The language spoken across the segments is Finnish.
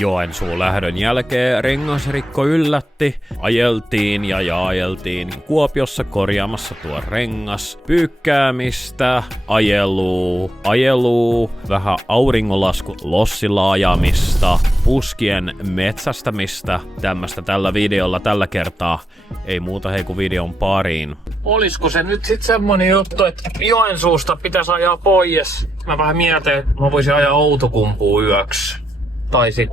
Joensuun lähdön jälkeen rengasrikko yllätti. Ajeltiin ja ajeltiin Kuopiossa korjaamassa tuo rengas. Pyykkäämistä, ajeluu, vähän auringonlasku lossilla ajamista, puskien metsästämistä. Tämmöstä tällä videolla tällä kertaa. Ei muuta kuin videon pariin. Olisiko se nyt sit semmonen juttu, että Joensuusta pitäisi ajaa pois? Mä vähän mietin, että mä voisin ajaa Outokumpuun yöksi. Tai sit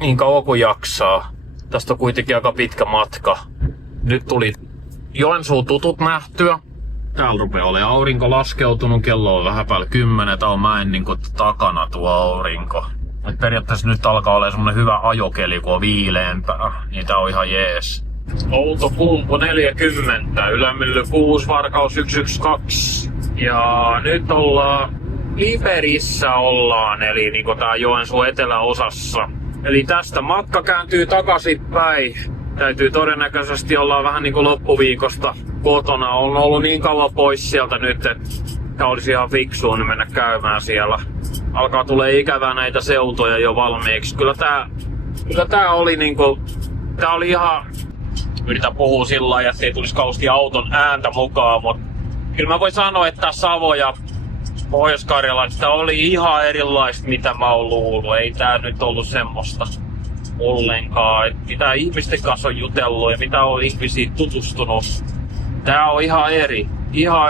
niin kauan kuin jaksaa. Tästä on kuitenkin aika pitkä matka. Nyt tuli Joensuun tutut nähtyä. Täällä rupeaa olemaan aurinko laskeutunut, kello on vähän päällä 10. Tää on mäen takana tuo aurinko. Et periaatteessa nyt alkaa olla semmonen hyvä ajokeli, kun on viileämpää. Niin tää on ihan jees. Outokumpu 40, Ylämylly 6, Varkaus 112. Ja nyt ollaan Liberissä eli niinku tää Joensuun eteläosassa. Eli tästä matka kääntyy takaisinpäin. Täytyy todennäköisesti olla vähän niinku loppuviikosta kotona. On ollut niin kauan pois sieltä nyt, että tää olisi ihan fiksua niin mennä käymään siellä. Alkaa tulee ikävää näitä seutoja jo valmiiksi. Kyllä tää oli niinku, tää oli ihan, yritän puhua sillä lailla, ettei tulisi kauheasti auton ääntä mukaan, mutta kyllä mä voin sanoa, että Savo ja Pohjois-Karjalasta oli ihan erilaista, mitä mä oon luullut. Ei tää nyt ollut semmoista ollenkaan. Mitä ihmisten kanssa on jutellut ja mitä on ihmisiin tutustunut. Tää on ihan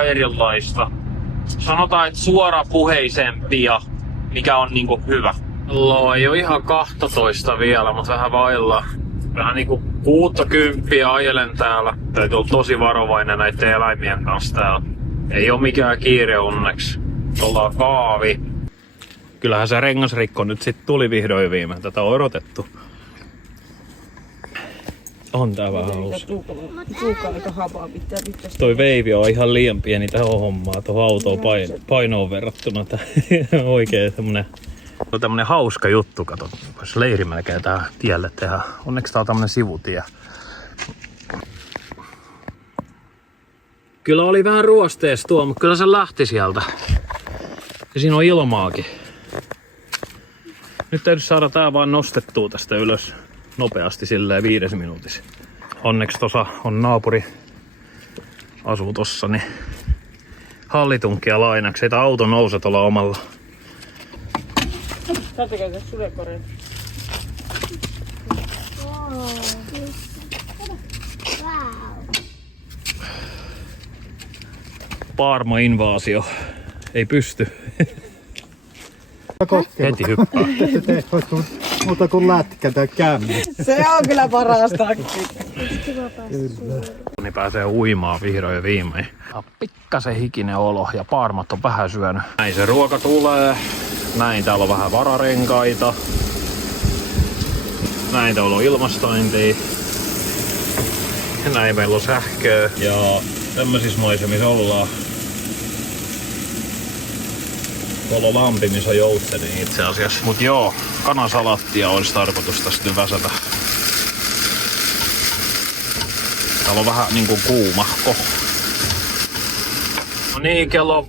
erilaista. Sanotaan, että suorapuheisempia, mikä on niinku hyvä. Ei ole ihan 12 vielä, mutta vähän vailla. Vähän niinku 60 ajelen täällä. Täytyy olla tosi varovainen näiden eläimien kanssa täällä. Ei oo mikään kiire onneksi. Ollaan kaavi. Kyllähän se rengasrikko nyt sit tuli vihdoin viimein. Tätä on odotettu. On tää vähän hauska. Toi veivi on ihan liian pieni tähän hommaan. Tuohon autoon painoon verrattuna. Tää oikein tämmönen hauska juttu. Kato, vois leirimelkeä tää tielle tehdä. Onneksi tää on tämmönen sivutie. Kyllä oli vähän ruostees tuo, mutta kyllä se lähti sieltä. Ja siinä on ilmaakin. Nyt täytyy saada tää vaan nostettua tästä ylös nopeasti silleen 5 minuutissa. Onneksi tossa on naapuri asuu tossa, niin hallitunkia lainaksi. Ei tää auto nouse tuolla omalla. Saatko käyttää sudenkorin? Paarmo-invaasio. Ei pysty. Heti hyppää. Mutta kun lätkä tai kämmi. Se on kyllä paras takki. Niin pääsee uimaan vihdoin ja viimein. Pikkasen hikinen olo ja paarmat on vähän syönyt. Näin se ruoka tulee. Näin täällä on vähän vararenkaita. Näin täällä on ilmastointia. Näin meillä on sähköä. Ja tämmöisissä maisemissa ollaan. Tuolla on lampi, missä on joutseni itse asiassa. Mut joo, kanasalattia olisi tarkoitus tästä nyt väsätä. Täällä on vähän niinku kuumahko. No niin, kello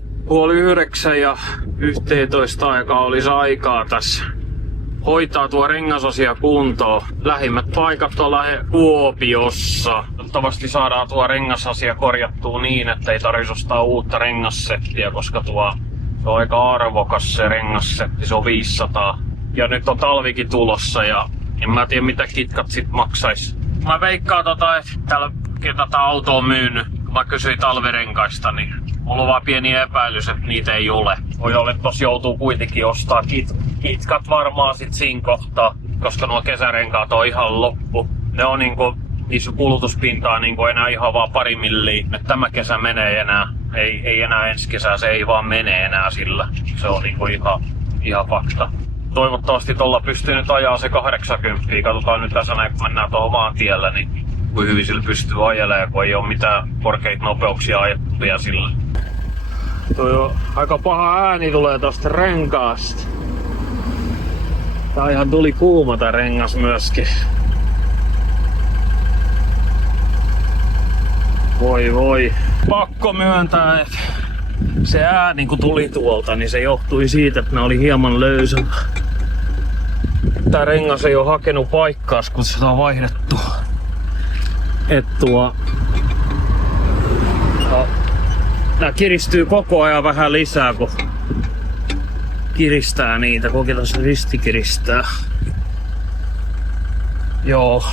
8:30 ja 11 aikaa olisi aikaa tässä hoitaa tuo rengasasia kuntoon. Lähimmät paikat on Kuopiossa. Toivottavasti saadaan tuo rengasasia korjattua niin, että ei tarvitsisi ostaa uutta rengassettiä, koska tuo on aika arvokas se rengassetti, se on 500. Ja nyt on talvikin tulossa ja en mä tiedä mitä kitkat sit maksais. Mä veikkaan että täällä tätä autoa on myynyt, kun mä kysyin talvirenkaista, niin mulla on vaan pieni epäilys, että niitä ei ole. Voi olla, että tossa joutuu kuitenkin ostaa kitkat varmaan sit siinä kohtaa, koska nuo kesärenkaat on ihan loppu. Ne on niissä kulutuspintaa enää ihan vaan 2 milliä. Nyt tämä kesä menee enää. Ei enää ensi kesää, se ei vaan mene enää sillä. Se on ihan fakta. Toivottavasti tuolla pystyy nyt ajaa se 80. Katsotaan nyt tässä näin, kun mennään tuohon maantiellä, niin kuin hyvin sillä pystyy ajelemaan, kun ei ole mitään korkeita nopeuksia ajettuja sillä. Toi on aika paha ääni tulee tosta renkaasta. Tää ihan tuli kuuma tää rengas myöskin. Voi. Pakko myöntää, että se ääni kun tuli tuolta, niin se johtui siitä, että ne oli hieman löysällä. tää rengas ei oo hakenut paikkaas, kun sitä on vaihdettu. Tää kiristyy koko ajan vähän lisää, kun kiristää niitä. Kokeillaan se risti kiristää. Joo.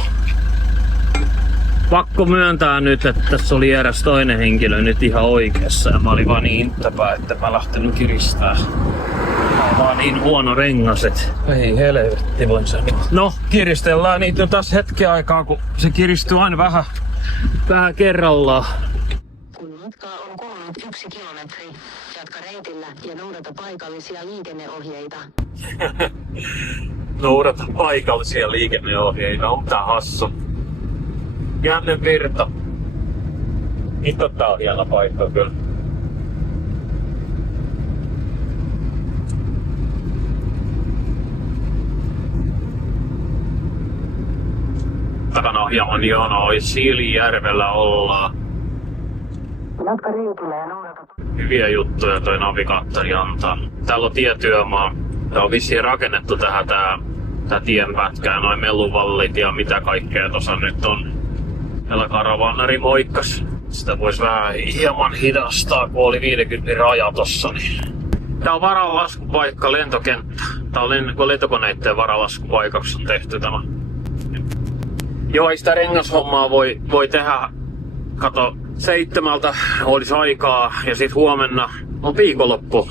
Pakko myöntää nyt, että tässä oli eräs toinen henkilö nyt ihan oikeassa. Ja mä olin vaan niin inttäpää, että mä lähtenyt kiristää. Mä oon vaan niin huono rengas, et ei helvetti voin sanoa. No, kiristellään niitä taas hetken aikaa, kun se kiristyy aina vähän kerrallaan. Kun matkaa on kulunut 1 kilometri, jatka reitillä ja noudata paikallisia liikenneohjeita. Noudata paikallisia liikenneohjeita, on tää hassu. Jänne virta. Itse tää on hieno paikka kyllä. Takana hieman jono, Siilijärvellä ollaan. Jatka reitillä ja noudata. Hyviä juttuja toi navigaattori antaa. Täällä on tietyömaa. Tää on vissiin rakennettu tähän tää tienpätkää, noin meluvallit ja mitä kaikkea tossa nyt on. Täällä karavannari moikkas. Sitä vois vähän hieman hidastaa, kun oli 50 raja tossa. Niin. Tää on varalaskupaikka, lentokenttä. Tää on lentokoneiden varalaskupaikaksi on tehty tämä. Joo, ei sitä rengashommaa voi tehdä. Kato, 7 olisi aikaa ja sit huomenna on viikonloppu.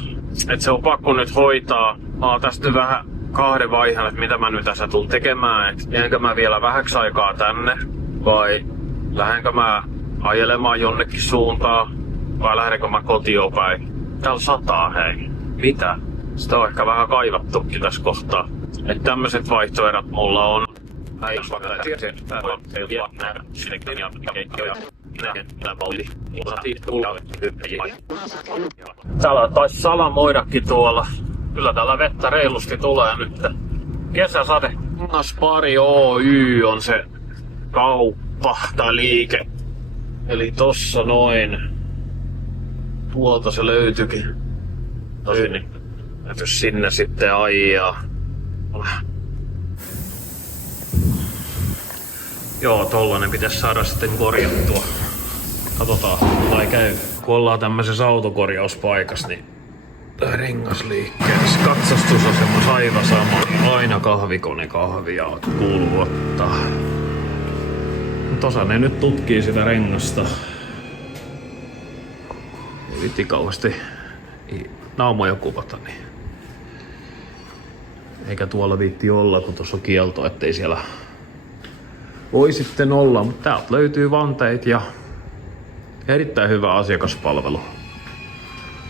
Et se on pakko nyt hoitaa. Mä oon tästä vähän 2 vaiheella, että mitä mä nyt tässä tuun tekemään. Et jäänkö mä vielä vähäksi aikaa tänne vai lähdenkö mä ajelemaan jonnekin suuntaan vai lähdenkö mä kotiin päin. Täällä sataa, hei. Mitä? Sitä on ehkä vähän kaivattukin tässä kohtaa. Et tämmöset vaihtoehdot mulla on. Täällä taisi salamoidakin tuolla. Kyllä täällä vettä reilusti tulee nyt. Kesäsade. Pari Oy on se kauppa tai liike. Eli tossa noin. Tuolta se löytyykin. Tosi niin. Jos sinne sitten ajaa. Joo, tollanen pitäisi saada sitten korjattua. Katsotaan, tai käy. Kun ollaan tämmöisessä autokorjauspaikassa, niin tää rengasliikkeessä katsastus on semmos aivan sama. Aina kahvikone kahvia kuuluu ottaa. Mut osa ne nyt tutkii sitä rengasta. Ei vitti kauheasti naumoja kuvata, niin eikä tuolla viitti olla, kun tuossa on kielto, ettei siellä voi sitten olla, mutta täältä löytyy vanteet ja erittäin hyvä asiakaspalvelu.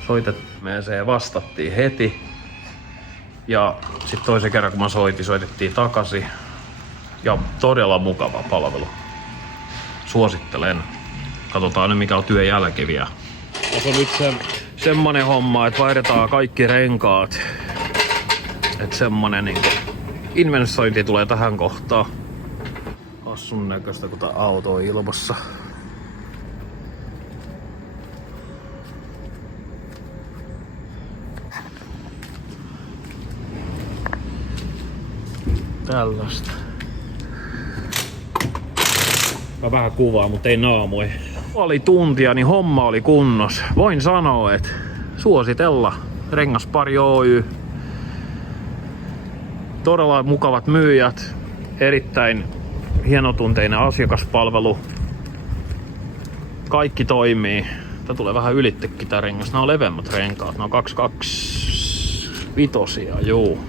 Soitetmeeseen ja vastattiin heti. Ja sitten toisen kerran kun mä soitettiin takaisin. Ja todella mukava palvelu. Suosittelen. Katsotaan nyt mikä on työn jälkeen vielä. Tässä on nyt semmonen homma, että vaihdetaan kaikki renkaat. Että semmonen niin investointi tulee tähän kohtaan. Hassun näköistä, kun tää auto on ilmassa. Tällaista. Mä vähän kuvaan, mutta ei naamoi. Puoli tuntia, niin homma oli kunnos. Voin sanoa, että suositella. Rengaspari Oy. Todella mukavat myyjät. Erittäin hienotunteinen asiakaspalvelu. Kaikki toimii. Tää tulee vähän ylittekin tää rengas. Nää on leveämmät renkaat. Nää on 225, juu.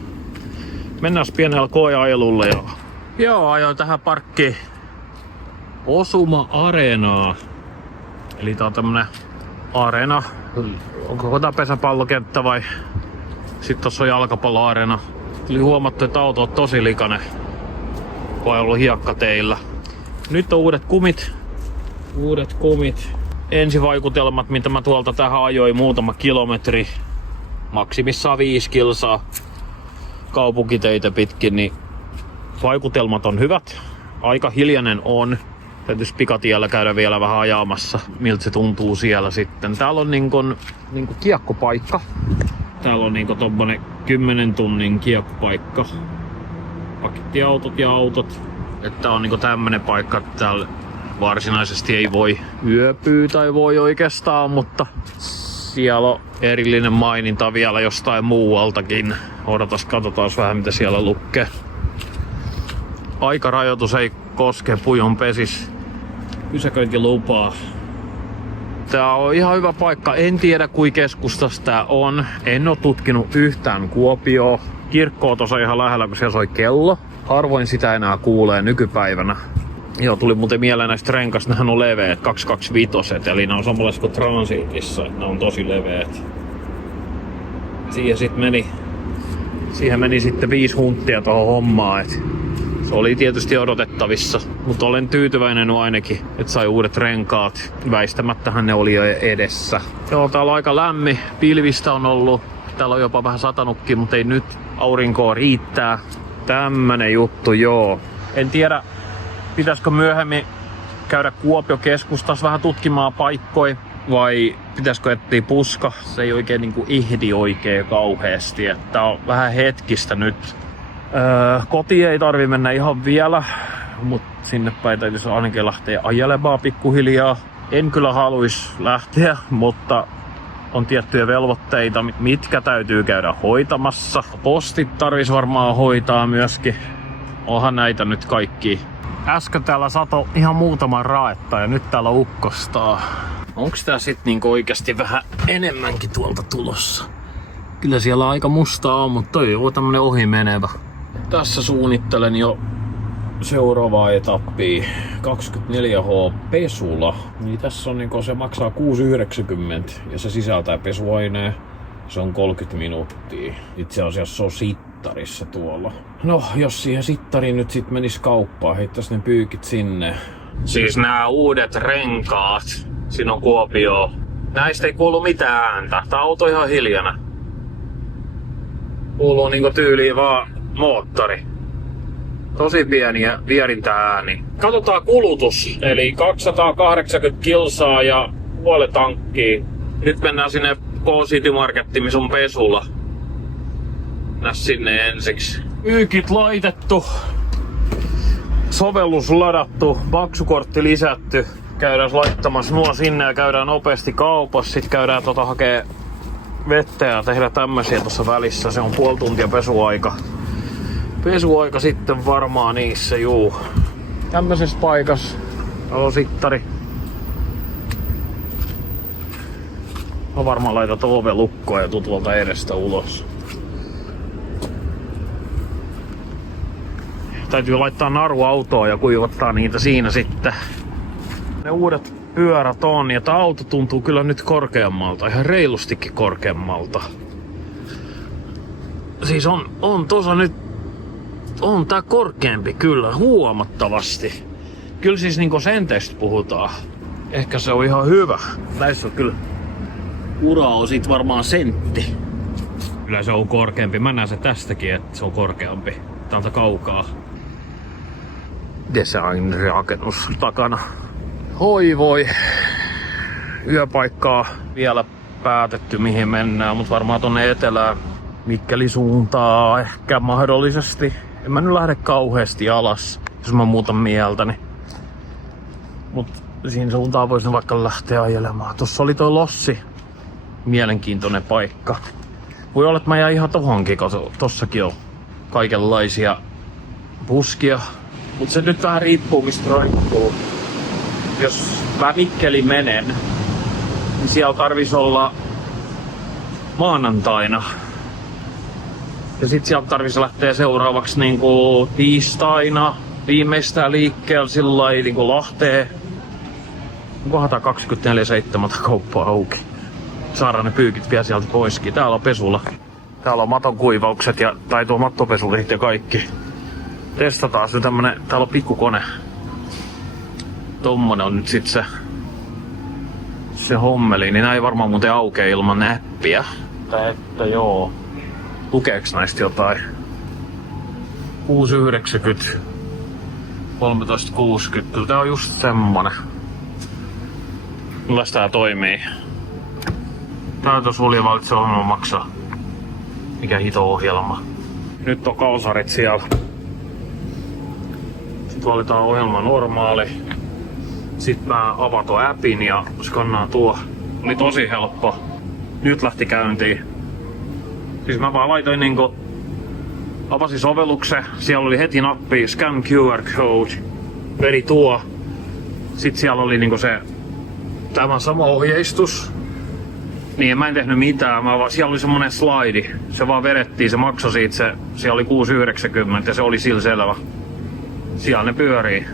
Mennään pienellä koeajelulla ja joo, ajoin tähän parkkiin Osuma Areenaa. Eli tää on tämmönen areena. Onko tää pesäpallokenttä vai sit tossa on jalkapalloareena. Tuli huomattu, että auto on tosi likainen. Kun on ollut hiekkateillä. Nyt on uudet kumit. Ensivaikutelmat, mitä mä tuolta tähän ajoin muutama kilometri. Maksimissaan 5 kilsaa. Kaupunkiteitä pitkin, niin vaikutelmat on hyvät. Aika hiljainen on. Täytyisi pikatiellä käydä vielä vähän ajamassa, miltä se tuntuu siellä sitten. Täällä on niinku kiekkopaikka. Täällä on tommonen 10 tunnin kiekkopaikka. pakettiautot ja autot. Että on niinku tämmönen paikka, että täällä varsinaisesti ei voi yöpyä tai voi oikeastaan, mutta siellä on erillinen maininta vielä jostain muualtakin. Odotas, katsotaan vähän mitä siellä lukee. Aikarajoitus ei koske Pujon pesis. Pysäköintilupaa. Tää on ihan hyvä paikka. En tiedä kuinka keskustassa tää on. En oo tutkinut yhtään Kuopioa. Kirkko on tossa ihan lähellä, kun siellä soi kello. Harvoin sitä enää kuulee nykypäivänä. Joo, tuli muuten mieleen näistä renkasta. Nehän on leveät, 225, eli ne on samanlaisia kuin Transitissa. Ne on tosi leveät. Siihen meni sitten 5 hunttia tohon hommaan. Se oli tietysti odotettavissa, mutta olen tyytyväinen ainakin, että sai uudet renkaat. Väistämättähän ne oli jo edessä. Joo, täällä on aika lämmin. Pilvistä on ollut. Täällä on jopa vähän satanutkin, mutta ei nyt. Aurinkoa riittää. Tämmönen juttu, joo. En tiedä, pitäisikö myöhemmin käydä Kuopio keskustassa vähän tutkimaan paikkoja vai pitäisikö etsiä puska. Se ei oikein niinku ihdi oikein kauheasti, että on vähän hetkistä nyt. Kotiin ei tarvi mennä ihan vielä, mutta sinne päin täytyisi ainakin lähteä ajelemaan pikkuhiljaa. En kyllä haluaisi lähteä, mutta on tiettyjä velvoitteita, mitkä täytyy käydä hoitamassa. Postit tarvitsisi varmaan hoitaa myöskin. Onhan näitä nyt kaikki. Äsken täällä sato ihan muutama raetta ja nyt täällä ukkostaa. Onks tää sit niinku oikeasti vähän enemmänkin tuolta tulossa? Kyllä siellä aika mustaa on, mutta toi on tämmönen ohimenevä. Tässä suunnittelen jo seuraavaa etappia. 24H Pesula. Niin tässä on niinku, se maksaa 6,90 ja se sisältää pesuaineen. Se on 30 minuuttia. Itse asiassa se on sittarissa tuolla. No, jos siihen sittariin nyt sit menis kauppaan, heittäis ne pyykit sinne. Siis nää uudet renkaat. Siinä on Kuopio. Näistä ei kuulu mitään ääntä. Tää auto on ihan hiljana. Kuuluu niinku tyyliin vaan moottori. Tosi pieni ja vierintä ääni. Katsotaan kulutus. Eli 280 kilsaa ja puolet tankkiin. Nyt mennään sinne K-City Markettiin, missä on Pesula. Mennään sinne ensiksi. Pyykit laitettu. Sovellus ladattu. Maksukortti lisätty. Käydään laittamassa nuo sinne ja käydään nopeasti kaupassa. Sitten käydään hakee vettä ja tehdä tämmösiä tuossa välissä. Se on puoli tuntia pesuaika. Pesuaika sitten varmaan niissä, juu. Tämmöisessä paikassa. Täällä on sittari. Mä varmaan laitat oven lukkoon ja tuut tuolta edestä ulos. Täytyy laittaa naru autoon ja kuivattaa niitä siinä sitten. Ne uudet pyörät on ja tää auto tuntuu kyllä nyt korkeammalta, ihan reilustikin korkeammalta. Siis on tossa nyt, on tää korkeampi kyllä, huomattavasti. Kyllä siis niinku senteistä puhutaan. Ehkä se on ihan hyvä. Näissä on kyllä, ura on sit varmaan sentti. Kyllä se on korkeampi, mä näen se tästäkin, että se on korkeampi. Täältä kaukaa. Design-rakennus takana. Hoi voi. Yöpaikkaa vielä päätetty mihin mennään, mutta varmaan tonne etelään Mikkelin suuntaa ehkä mahdollisesti. En mä nyt lähde kauheasti alas, jos mä muutan mieltäni. Mut siinä suuntaan voisin vaikka lähteä ajelemaan. Tossa oli toi Lossi. Mielenkiintoinen paikka. Voi olla, että mä jään ihan tohonkin, koska tossakin on kaikenlaisia puskia. Mut se nyt vähän riippuu mistä roikkuu. Jos mä Mikkeliin menen, niin siellä tarvis olla maanantaina. Ja sit sieltä tarvis lähteä seuraavaksi niinku tiistaina viimeistään liikkeellä sillai niinku Lahteen. Onkohan tää 24/7 kauppaa auki. Saadaan ne pyykit vielä sieltä poiskin. Täällä on Pesula. Täällä on maton kuivaukset ja tai tuo mattopesulit ja kaikki. Testataan se tämmönen, täällä on pikkukone. Tommonen on nyt sit se hommeli, niin nää ei varmaan muuten aukea ilman äppiä. Että joo. Lukeeks näistä jotain? 6,90. 13,60. Kyllä tää on just semmonen. Milläs tää toimii? Täytösuljevaltse-ohjelma maksaa. Mikä hito-ohjelma. Nyt on kalsarit siellä. Tuo oli tää ohjelma normaali. Sitten mä avaan tuon appin ja skannaan tuo. Oli tosi helppo. Nyt lähti käyntiin. Siis mä vaan laitoin niinku... Avasin sovelluksen. Siellä oli heti nappi Scan QR Code. Veri tuo. Sitten siellä oli niinku se... Tämä sama ohjeistus. Niin mä en tehnyt mitään. Siellä oli semmonen slaidi. Se vaan vedettiin. Se maksoi siitä. Siellä oli 6,90 ja se oli sillä selvä. Siellä ne pyörii.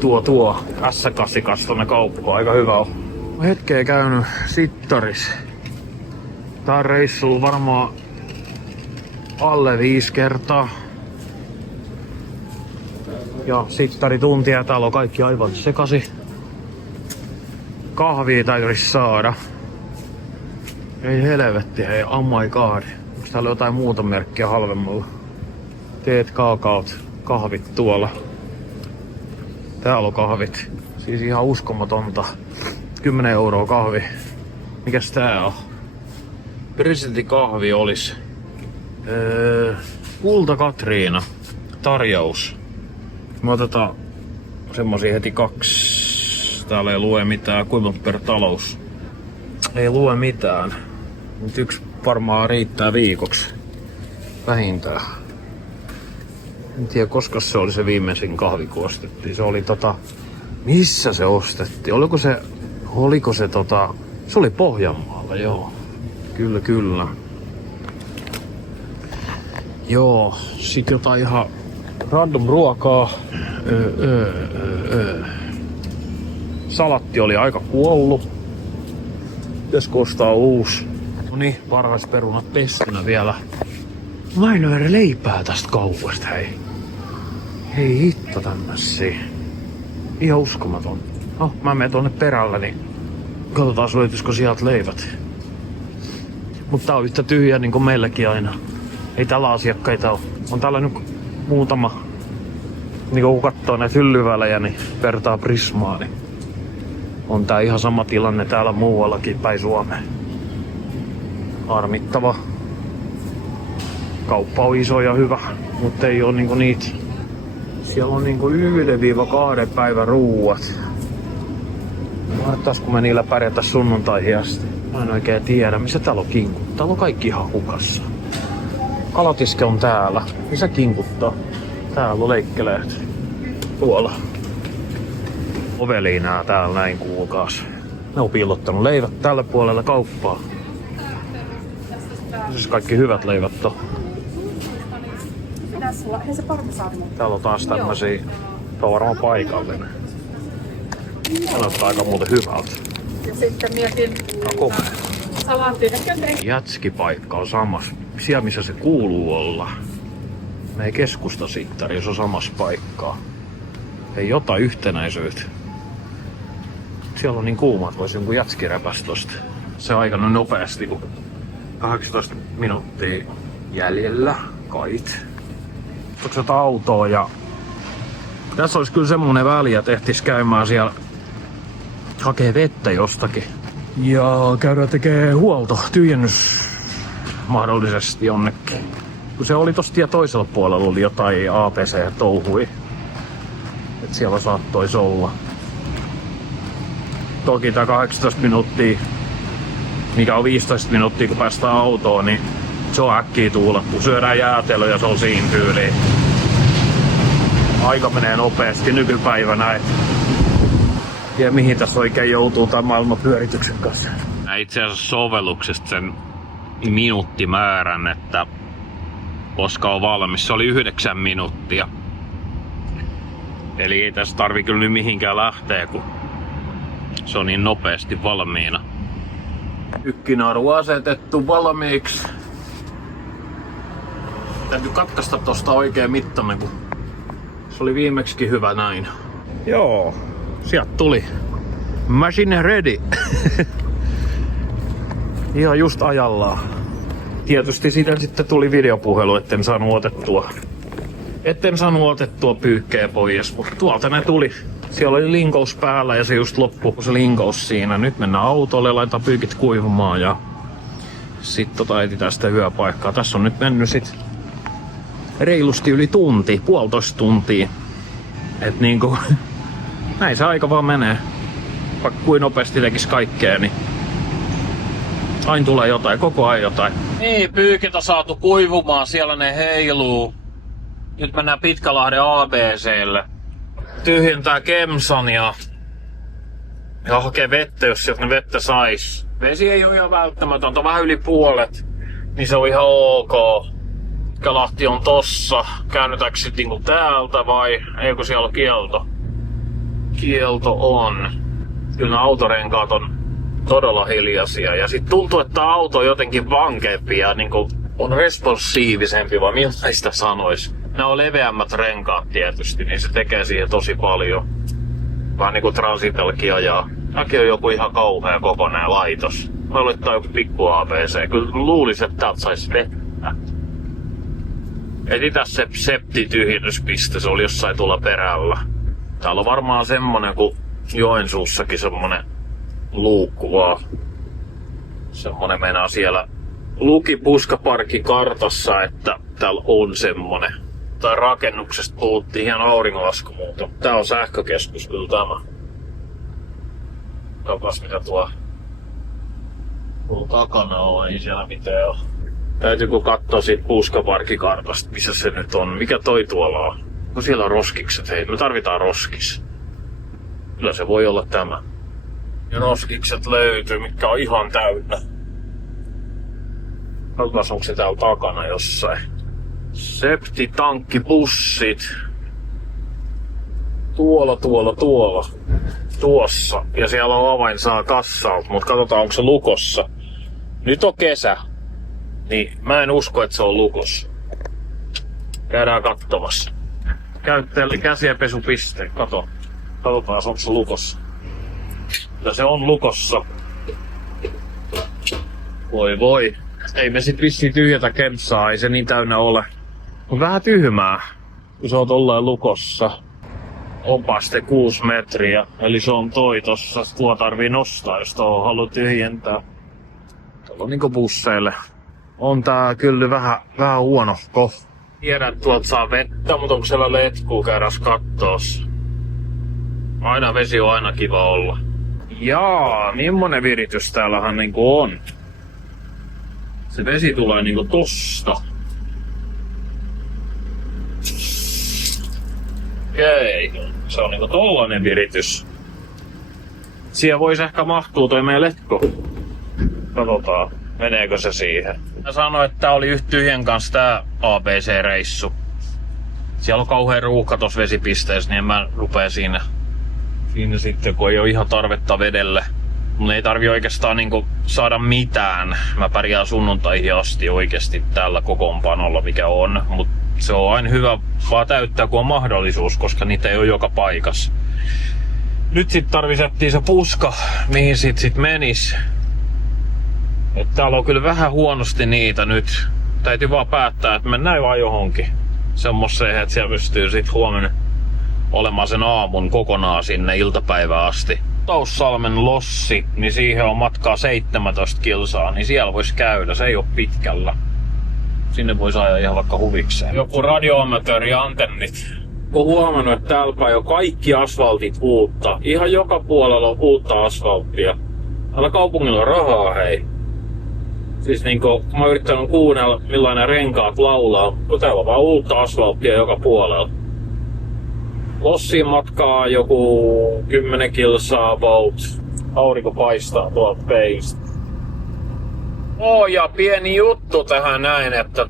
Tuo S8 tonne kauppaan. Aika hyvä on. Hetkeä käynyt Sittaris. Tää on reissulla varmaan alle 5 kertaa. Ja Sittari tuntia, täällä on kaikki aivan sekasi. Kahvia täytyisi saada. Ei helvetti, ei oh my god. Onks täällä jotain muuta merkkiä halvemmalla? Teet, kaakaot, kahvit tuolla. Täällä on kahvit. Siis ihan uskomatonta. 10 € kahvi. Mikäs tää on? Presidentin kahvi olis. Kulta Katriina. Tarjous. Me otetaan semmosia heti 2. Täällä ei lue mitään. Kuinka per talous? Ei lue mitään. Nyt 1 varmaan riittää viikoksi. Vähintään. En tiedä koska se oli se viimeisin kahvi kun ostettiin. Se oli missä se ostettiin? Oliko se se oli Pohjanmaalla, joo. Kyllä. Joo, sit jotain ihan random ruokaa. Salatti oli aika kuollut. Pitäisikö ostaa uusi? Noniin, parhaisperunat pestynä vielä. Mä en löydä leipää tästä kaupasta, hei. Hei hitto tämmösiä. Ihan uskomaton. No, mä menen tonne perällä, niin katsotaan löytyisikö sieltä leivät. Mutta tää on yhtä tyhjä niin kuin meilläkin aina. Ei täällä asiakkaita ole. On täällä nyt muutama. Niin kun katsoo näitä hyllyvälejä, niin vertaa Prismaa, niin on tää ihan sama tilanne täällä muuallakin päin Suomeen. Harmittava. Kauppa on iso ja hyvä, mutta ei oo niinku niitä. Siellä on niinku 1-2 päivän ruuat. Mahtaisiko me niillä pärjätä sunnuntaihin asti? Mä en oikein tiedä, missä täällä on kinkut. Täällä on kaikki ihan hukassa. Kalatiske on täällä. Missä kinkuttaa? Täällä on leikkeleet. Tuolla. Oveliinaa täällä näin kuulkaas. Ne on piilottanut leivät tällä puolella kauppaa. Siis kaikki hyvät leivät on. Täällä on taas tämmösiä. Tää on varmaan paikallinen. Tää näyttää aika muuten hyvältä. Ja sitten mietin salaattia. Jätskipaikka on samassa. Siellä missä se kuuluu olla. Me ei keskusta Sittari, jos on samassa paikkaa. Ei jotain yhtenäisyyttä. Siellä on niin kuuma, että voisi jonkun jätski repästä tosta. Se on aika nopeasti, kun 18 minuuttia jäljellä. Kait. Onko autoa ja... Tässä olisi kyllä semmonen väli, että ehtis käymään siellä hakee vettä jostakin. Ja käydään tekee huolto, tyhjennys mahdollisesti jonnekin. Kun se oli tossa tie toisella puolella oli jotain APC-touhui. Et siellä saattois olla. Toki tää 18 minuuttia, mikä on 15 minuuttia kun päästään autoon, niin se on äkkiä tuulettu. Syödään jäätelö ja se on siinä tyyliin. Aika menee nopeasti nykypäivänä. Ja mihin tässä oikein joutuu tämän maailman pyörityksen kanssa. Itse asiassa sovelluksesta sen minuuttimäärän, että koska on valmis. Se oli 9 minuuttia. Eli ei tässä tarvi kyllä nyt mihinkään lähteä, kun se on niin nopeasti valmiina. Ykkinaru asetettu valmiiksi. Täytyy katkaista tosta oikein mittainen, kun se oli viimeksikin hyvä näin. Joo, sieltä tuli. Machine ready. Ihan just ajallaan. Tietysti siitä sitten tuli videopuhelu, etten saanut otettua pyykkejä pois, mutta tuolta ne tuli. Siellä oli linkous päällä ja se just loppui se linkous siinä. Nyt mennään autolle, laitetaan pyykit kuivumaan ja sitten etsitään sitä hyöpaikkaa. Tässä on nyt mennyt sit reilusti yli tunti, 1,5 tuntia. Et niinku, näin se aika vaan menee. Vaikka kuin nopeasti tekis kaikkea, niin aina tulee jotain, koko ajan jotain. Niin, pyykit on saatu kuivumaan, siellä ne heiluu. Nyt mennään Pitkälahden ABClle. Tyhjentää Kemsan ja hakee vettä, jos sieltä vettä sais. Vesi ei ole ihan välttämätöntä, on vähän yli puolet, niin se on ihan ok. Kalahti on tossa. Käännytäänkö sit niinku täältä vai eikö siellä ole kielto? Kielto on. Kyllä autorenkaat on todella hiljaisia. Ja sit tuntuu, että auto on jotenkin vankeampi ja niinku on responsiivisempi, vai millaista sanois. Nämä on leveämmät renkaat tietysti, niin se tekee siihen tosi paljon. Vähän niinku Transitelkin ajaa. Tämäkin on joku ihan kauhea kokonainen laitos. Mä olettaa joku pikku ABC. Kyllä luulis, että täältä sais vettä. Etsitään se septityhjennyspiste, se oli jossain tuolla perällä. Täällä on varmaan semmonen kuin Joensuussakin semmonen luukku vaan. Semmonen meinaa siellä luki Puskaparkki kartassa, että täällä on semmonen. Tai rakennuksesta puhuttiin ihan auringonlasku muuta. Tää on sähkökeskus kyllä tämä. Kapas mitä tuo takana on, ei siellä mitään oo. Täytyykö katsoa siitä Puskaparkkikartasta, missä se nyt on. Mikä toi tuolla on? No siellä on roskikset, hei, me tarvitaan roskis. Kyllä se voi olla tämä. Ja roskikset löytyy, mitkä on ihan täynnä. Katsotaan, onko se täällä takana jossain. Septitankkipussit. Tuolla. Tuossa. Ja siellä on avain saa kassalta, mutta katsotaan onko se lukossa. Nyt on kesä. Niin mä en usko, että se on lukossa. Käydään katsomassa. Käyttäjälle käsienpesupiste. Katsotaan onko se lukossa. Ja se on lukossa. Voi. Ei me sit vissiin tyhjätä Kemsaa, ei se niin täynnä ole. On vähän tyhmää, kun se on tollain lukossa. Opaste 6 metriä, eli se on toi tossa. Tuo tarvii nostaa, jos tuo haluaa tyhjentää. Tuolla on niinku busseille. On tää kyllä vähän huonohko. Tiedän, että tuolta saa vettä, mutta onko siellä letkuu käydäs kattoos? Aina vesi on aina kiva olla. Jaa, millainen viritys täällähän niinku on. Se vesi tulee niinku tosta. Okei, se on niinku tollanen viritys. Siihen voisi ehkä mahtua toi meidän letko. Katsotaan, meneekö se siihen. Mä sanoin, että tää oli yhtä tyhjen kanssa tää ABC-reissu. Siellä on kauhean ruuhka tossa vesipisteessä, niin mä rupeen siinä sitten, kun ei oo ihan tarvetta vedelle. Mun ei tarvi oikeastaan niinku saada mitään. Mä pärjään sunnuntaihin asti oikeesti tällä kokoonpanolla mikä on. Mut se on aina hyvä vaan täyttää kun on mahdollisuus, koska niitä ei oo joka paikassa. Nyt sit tarvitsettiin se puska, mihin sit menis. Et täällä on kyllä vähän huonosti niitä nyt. Täytyy vaan päättää, että mennään vaan johonkin. Semmoseen, että siellä pystyy sit huomenna olemaan sen aamun kokonaan sinne iltapäivään asti. Taussalmen lossi, niin siihen on matkaa 17 kilsaa, niin siellä voisi käydä, se ei oo pitkällä. Sinne voisi ajaa ihan vaikka huvikseen. Joku radioamatööriantennit. Oon huomannut, että täällä jo kaikki asfaltit uutta. Ihan joka puolella on uutta asfalttia. Täällä kaupungilla on rahaa, hei. Siis niinku, mä oon yrittänyt kuunnella millainen renkaat laulaa, kun täällä on vaan uutta asfalttia joka puolella. Lossiin matkaa joku 10 kilsaa about. Aurinko paistaa tuolta peistä. Ja pieni juttu tähän näin, että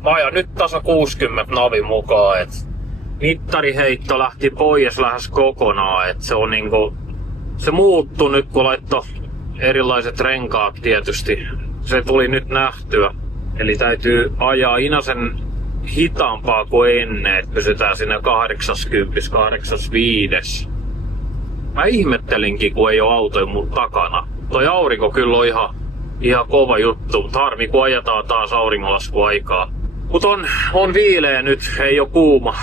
mä ajan nyt tasa 60 navin mukaan, et mittariheitto lähti pois lähes kokonaan, et se on niinku, se muuttui nyt kun laittoi erilaiset renkaat tietysti. Se tuli nyt nähtyä. Eli täytyy ajaa inasen hitaampaa kuin ennen, että pysytään siinä 80-85. Mä ihmettelinkin, kun ei oo autoja mun takana. Toi aurinko kyllä on ihan kova juttu, mutta harmi kun ajetaan taas auringonlaskuaikaa. Mut on viileä nyt, ei oo kuuma.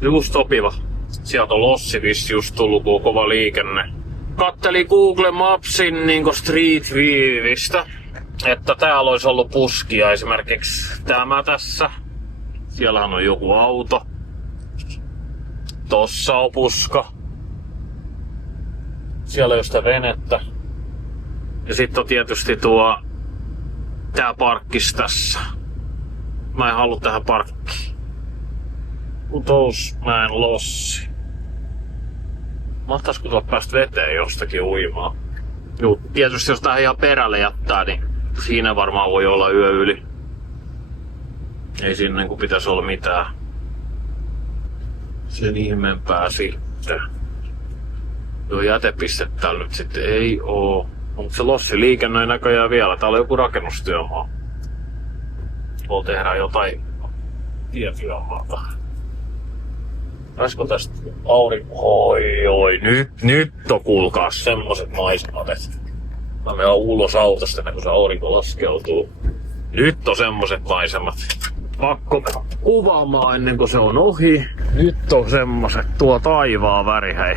Just sopiva. Sieltä on lossi vissi just tullut, kun on kova liikenne. Kattelin Google Mapsin niinku Street Viewistä, että täällä olisi ollut puskia, esimerkiksi tämä tässä. Siellähän on joku auto. Tossa on puska. Siellä on sitä venettä. Ja sitten on tietysti tää parkkis tässä. Mä en halua tähän parkkiin. Putousmäen lossi. Mahtaisko tuolla päästä veteen jostakin uimaan? Juu, tietysti jos tähän ihan perälle jättää, niin siinä varmaan voi olla yö yli. Ei siinä niin pitäisi olla mitään sen ihmeempää sitten. Tuo jätepiste täällä nyt sitten ei oo. Mutta se lossi liikennöi näköjään vielä. Täällä on joku rakennustyömaa. Tuolla tehdään jotain tietyömaata. Olisiko tästä aurinko? Oi, nyt on kuulkaas semmoset maisemat, että mä menen ulos autosta ennen kuin se aurinko laskeutuu. Nyt on semmoset maisemat. Pakko kuvaamaan ennen kuin se on ohi. Nyt on semmoset tuo taivaan väri, hei.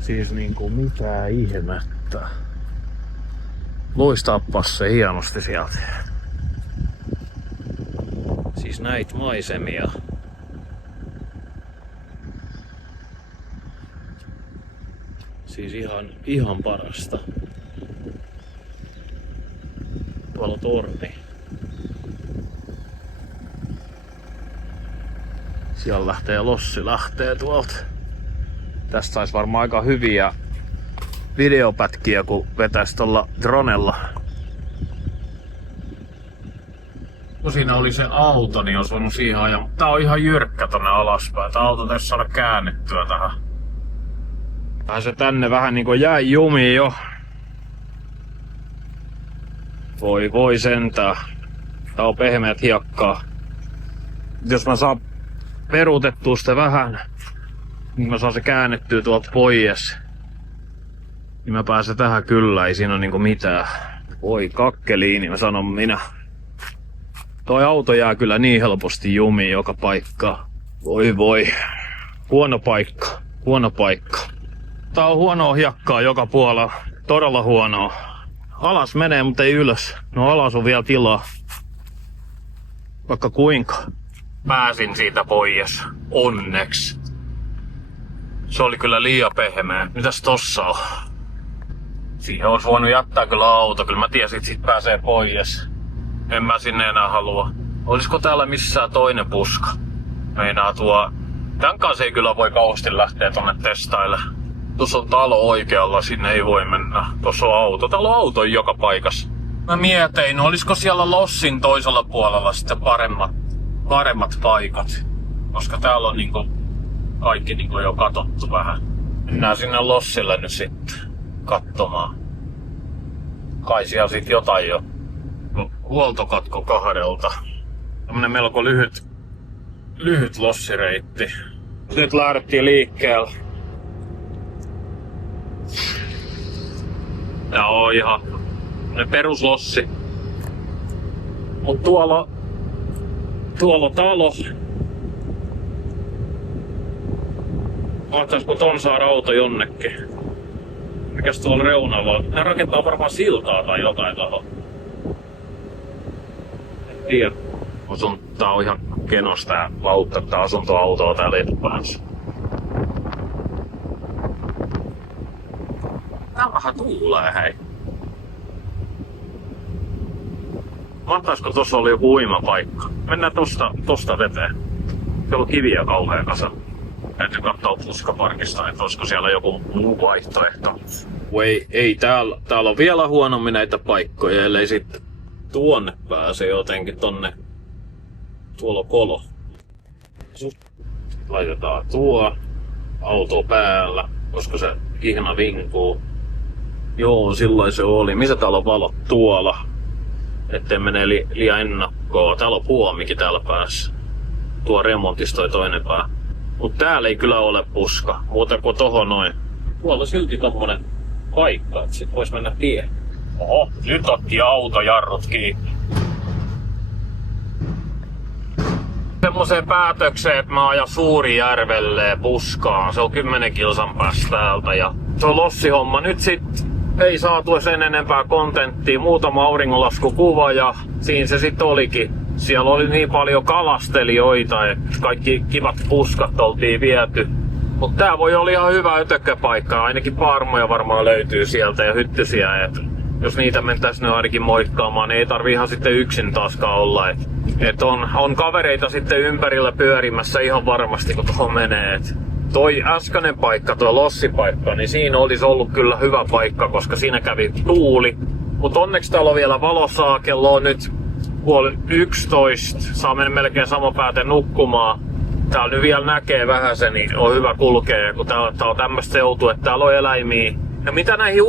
Siis niinku mitä ihmettä. Loistaappas se hienosti sieltä. Siis näitä maisemia. Siis ihan parasta. Tuolla torni. Siellä lossi lähtee tuolta. Tästä sais varmaan aika hyviä videopätkiä, kun vetäis tuolla dronella. Kun siinä oli se auto, niin olisi voinut siihen ajaa. Tää on ihan jyrkkä tonne alaspäin. Tää auto täytyy saada käännettyä tähän. Vähän se tänne vähän niinku jäi jumiin jo. Voi sentää. Tää on pehmeät hiekkaa. Jos mä saan peruutettua sitä vähän, niin mä saan se käännettyä tuolta pois. Niin mä pääsen tähän kyllä, ei siinä ole niinku mitään. Voi kakkeliini, mä sanon minä. Toi auto jää kyllä niin helposti jumiin joka paikkaan. Voi. Huono paikka. Tää on huonoa hiekkaa joka puolella. Todella huonoa. Alas menee, mutta ei ylös. No alas on vielä tilaa. Vaikka kuinka. Pääsin siitä pois. Onneksi. Se oli kyllä liian pehmeä. Mitäs tossa on? Siihen olisi voinut jättää kyllä auto. Kyllä mä tiesin, että siitä pääsee pois. En mä sinne enää halua. Olisiko täällä missään toinen puska? Meinaa tän kanssa ei kyllä voi kauheasti lähteä tonne testaille. Tuossa on talo oikealla, sinne ei voi mennä. Tuossa on auto. Täällä on auto joka paikassa. Mä mietin, olisiko siellä lossin toisella puolella sitten paremmat paikat. Koska täällä on niinku kaikki niinku jo katsottu vähän. Mennään sinne lossille nyt sitten katsomaan. Kai siellä sit jotain jo. Huoltokatko 2. Tämmönen melko lyhyt lossireitti. Nyt lähdettiin liikkeelle. Tää on ihan peruslossi. Mut tuolla on talo. Mahtaisko ton saada auto jonnekin? Mikäs tuolla reunalla on? Ne rakentaa varmaan siltaa tai jotain tohon. En tiedä. Tää on ihan kenos tää lautta, tää asuntoautoa täällä etupäässä. Tää vähän tuulee, hei. Mahtaisko tossa oli joku uimapaikka? Mennään tosta veteen. Siellä on kiviä kauhean kasa. Täytyy katsoa puskaparkista, että olisiko siellä joku muu vaihtoehto. Ei täällä on vielä huonommin näitä paikkoja, ellei sitten tuonne pääse jotenkin tonne. Tuolla on kolo. Laitetaan tuo auto päällä, koska se ihna vinkuu. Joo, silloin se oli. Missä täällä on valot? Tuolla. Ettei mene liian ennakkoon. Täällä on puomikin täällä päässä. Tuo remontista toi toinen pää. Mut täällä ei kyllä ole puska. Muuta kuin tohon noin. Tuolla on silti tommonen paikka, että sit vois mennä tie. Oho, nyt otti autojarrut kiinni. Semmoseen päätökseen, että mä ajan Suurijärvelle puskaan. Se on 10 kilsan päästä täältä ja se on lossihomma. Nyt sit ei saatu sen enempää kontenttia. Muutama auringonlaskukuva ja siinä se sit olikin. siellä oli niin paljon kalastelijoita, että kaikki kivat puskat oltiin viety. Mutta tää voi olla ihan hyvä ötökkäpaikka, ainakin paarmoja varmaan löytyy sieltä ja hyttysiä. Et jos niitä mentäis nyt ainakin moikkaamaan, niin ei tarvi ihan sitten yksin taaskaan olla. Et on kavereita sitten ympärillä pyörimässä ihan varmasti, kun tuohon menee. Et toi äskeinen paikka, tuo lossipaikka, niin siinä olisi ollut kyllä hyvä paikka, koska siinä kävi tuuli. Mutta onneksi täällä on vielä valosaa, kello on nyt 10:30, saa mennä melkein sama pääten nukkumaan. Täällä nyt vielä näkee vähän se, niin on hyvä kulkea, kun tää on tämmöstä seutu, että täällä on eläimiä. Ja mitä näihin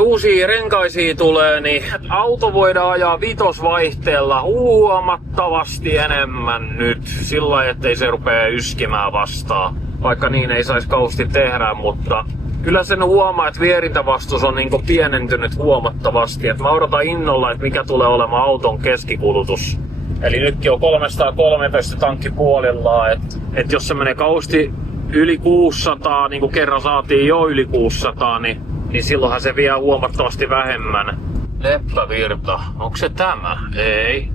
uusiin renkaisiin tulee, niin auto voidaan ajaa vitosvaihteella huomattavasti enemmän nyt. Sillä lailla, ettei se rupee yskimään vastaan. Vaikka niin ei saisi kausti tehdä, mutta kyllä sen huomaa, että vierintävastus on niinku pienentynyt huomattavasti. Et mä odotan innolla, että mikä tulee olemaan auton keskikulutus. Eli nytkin on 313 tankki puolillaan, että jos se menee kausti yli 600, niin kuin kerran saatiin jo yli 600, niin silloinhan se vie huomattavasti vähemmän. Leppävirta, onko se tämä? Ei.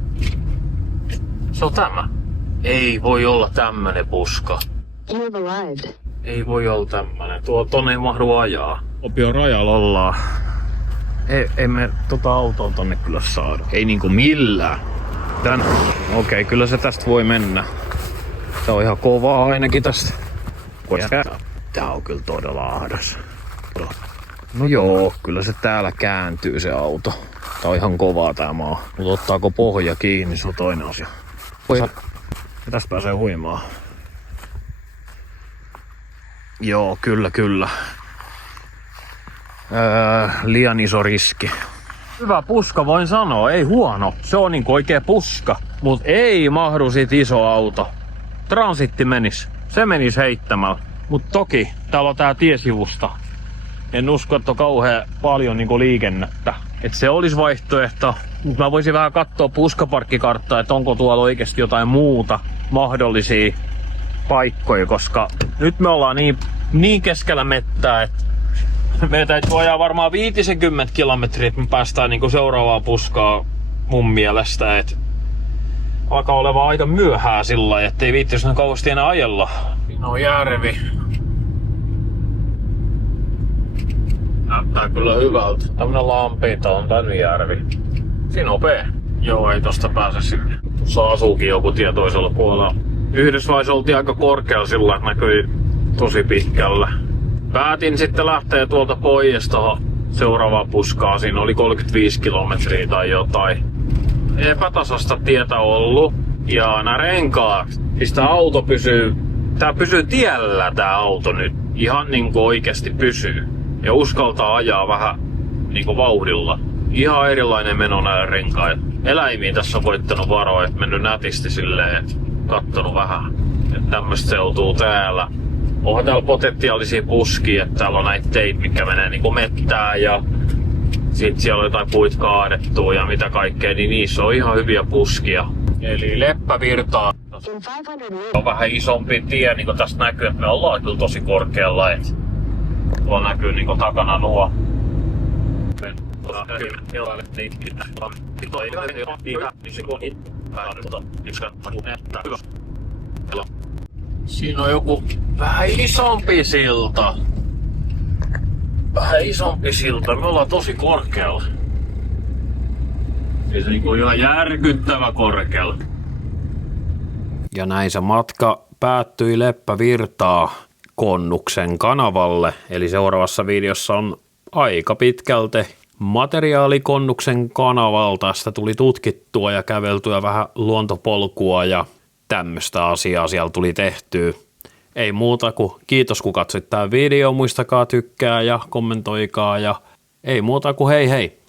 Se on tämä. Ei voi olla tämmönen puska. You've arrived. Ei voi olla tämmönen. Tonne ei mahdu ajaa. Opion rajalla ollaan. Ei me autoa tonne kyllä saada. Ei niinku millään. Okei, kyllä se tästä voi mennä. Se on ihan kovaa ainakin tästä. Tää on kyllä todella ahdas. No joo, kyllä se täällä kääntyy se auto. Tää on ihan kovaa tää maa. Mut ottaako pohja kiinni, se on toinen asia. Ja tästä pääsee huimaan. Joo, kyllä. Liian iso riski. Hyvä puska, voin sanoa. Ei huono. Se on niinku oikea puska. Mut ei mahdu sit iso auto. Transitti menis. Se menis heittämällä. Mut toki täällä on tää tiesivusta. En usko, että on kauhean paljon niinku liikennettä. Et se olisi vaihtoehto. Mut mä voisin vähän katsoa puskaparkkikarttaa, että onko tuolla oikeesti jotain muuta mahdollisia paikkoja. Koska nyt me ollaan niin keskellä mettää, että meidän täytyy ajaa varmaan 50 kilometriä, että me päästään niinku seuraavaan puskaan mun mielestä. Et alkaa olemaan aika myöhää sillä lailla, ettei viittis kauheasti enää ajella. Siinä on järvi. Näyttää kyllä hyvältä. Tämmönen lampiinta on tän järvi. Siinä on Joo, ei tosta pääse sinne. Tuossa asuukin joku tie toisella puolella. Yhdessä vaiheessa oltiin aika korkealla sillä, että näkyi tosi pitkällä. Päätin sitten lähteä tuolta pois tohon seuraavaan puskaan. Siinä oli 35 kilometriä tai jotain. Epätasasta tietä ollut. Ja nämä renkaat, siis tää auto pysyy tiellä tää auto nyt. Ihan niinku oikeesti pysyy. Ja uskaltaa ajaa vähän niinku vauhdilla. Ihan erilainen meno näillä renkailla. Eläimiin tässä on voittanut varoa, että mennyt nätisti silleen, että kattonut vähän. Että tämmöstä seutuu täällä. Onhan täällä potentiaalisia puskia, että täällä on näitä teitä, mitkä menee niinku mettään ja sit siellä on jotain puit kaadettua ja mitä kaikkea, niin niissä on ihan hyviä puskia. Eli Leppävirtaa on vähän isompi tie, niin kuin tästä näkyy, että me ollaan kyllä tosi korkealla. Et tuolla näkyy niin kuin takana nuo. Siinä on joku vähän isompi silta. Me ollaan tosi korkealla. Se on ihan järkyttävä korkealla. Ja näin se matka päättyi Leppävirtaa Konnuksen kanavalle. Eli seuraavassa videossa on aika pitkälti materiaali Konnuksen kanavalta. Tästä tuli tutkittua ja käveltyä vähän luontopolkua ja tämmöistä asiaa siellä tuli tehtyä. Ei muuta kuin kiitos kun katsoit tämän video, muistakaa tykkää ja kommentoikaa ja ei muuta kuin hei hei!